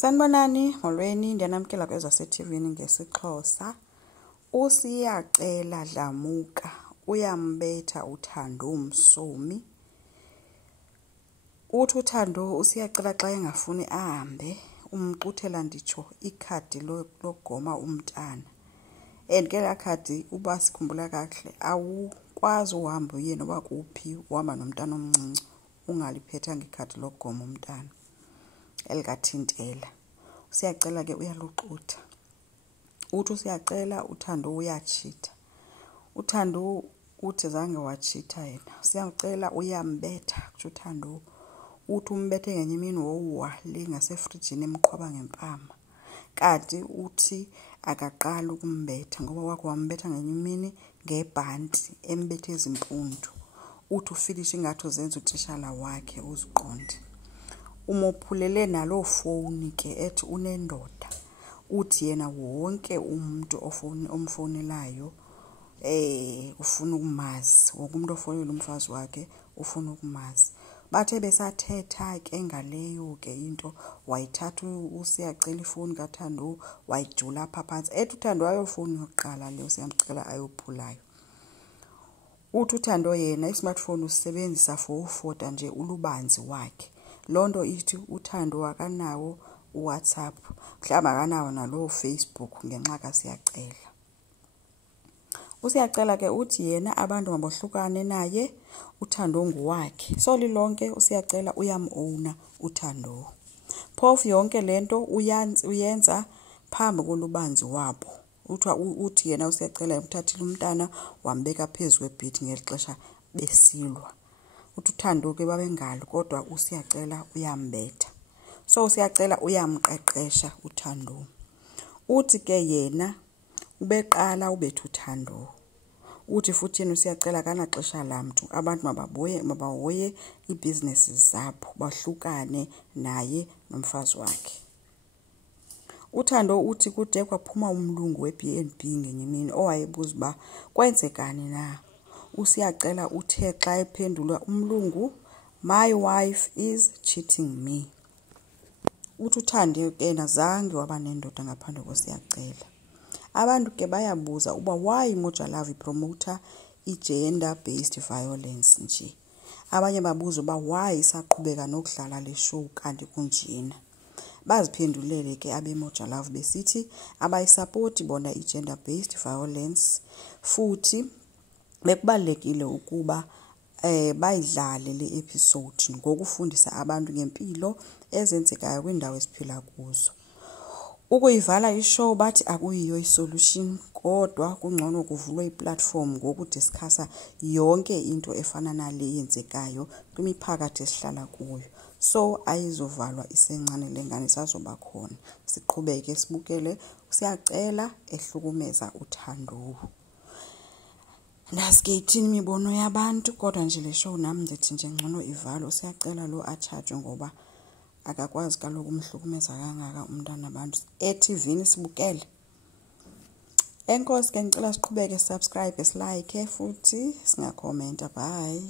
Sanibonani, molweni, ndiyanamkela kwezaseTV-ni ngesiXhosa. uSiyacela Dlamuka uyambetha uThando Msomi. Uthi uThando uSiyacela xa engafuni ahambe umxuthela nditsho ikhadi logoma umntana. And ke laa khadi uba sikhumbula kakuhle awukwazi uhamba uye noba kuphi uhamba nomntana omncinci ungaliphethanga ikhadi logoma umntana elikathintela. uSiyacela ke uyaluxutha. Uthi uSiyacela uThando uyatshita. uThando uthi zange watshita yena. uSiyacela uyambetha kutsho uThando. Uthi umbethe ngenye imini wowa le ngasefrijini emqhwaba ngempama. Kanti uthi akaqala ukumbetha ngoba wakho wambetha ngenye imini ngebhanti embethe ezimpundu. Uthi ufilishe ingathi uzenza utishala wakhe uziqonde. Umophulele naloo fowuni ke ethi unendoda. Uthi yena wonke umuntu omfonelayo ufuna ukumazi. Wonke umuntu ofonela umfazi wakhe ufuna ukumazi. Bathe besathetha ke ngaleyo ke into wayithatha uSiyacela ifoni kaThando wayijula apha phansi. Ethi uThando ayofoni yokuqala le uSiyacela ayophulayo. Uthi uThando yena ismartphone usebenzisa for ufota nje ulubanzi wakhe. Lonto ithi uThando akanawo uWhatsApp, mhlawumbe akanawo nalo Facebook ngenxa kaSiyacela. uSiyacela ke uthi yena abantu mabohlukane naye, uThando nguwakhe. So lilonke uSiyacela uyamowna uThando. Phofu yonke lento uyenza phambi kolubanzi wabo. Uthi yena uSiyacela umthathile umntana wambeka phezu kwebhedi ngelixesha besilwa. Uthi uThando ke babengalo kodwa uSiyacela uyambetha. So uSiyacela uyamqeqesha uThando. Uthi ke yena ubeqala ubetha uThando. Uthi futhi yena uSiyacela kanaxesha lamntu. Abantu mabahoye ibusinesses zabo bahlukane naye nomfazi wakhe. uThando uthi kude kwaphuma umlungu weB&B ngenye imini owayebuza uba kwenzekani na. uSiyacela uthe xa ephendula umlungu, "My wife is cheating me." Uthi uThando ke nazange waba nendoda ngaphandle koSiyacela. Abantu ke bayabuza uba why uMojalove promoter i-gender based violence nje. Abanye babuza uba why isaqhubeka nokudlala le show kanti kunjena. Baziphendulele ke abeMojalove besithi abayisupport bona i-gender based violence futhi bekubalekile ukuba bayidlale le episode ngokufundisa abantu ngempilo ezenzekayo kwindawo esiphila kuzo. Ukuyivala ishow bathi akuyiyo isolution kodwa kungcono kuvulwe iplatform ngokudiscussa yonke into efana nale yenzekayo kwimiphakathi esihlala kuyo. So ayizovalwa Isencane Lengane sazoba khona. Siqhubeke sibukele uSiyacela ehlukumeza uThando. Ndazi ke ithini imibono yabantu kodwa nje le show nami ndithi nje ngcono ivalwe. uSiyacela lo atshajwe ngoba akakwazi kaloku umhlukumeza kangaka umntana abantu. eTV-ni sibukele. Enkosi ke ngicela siqhubeke subscribe, silike futhi singakhomenta. Bye.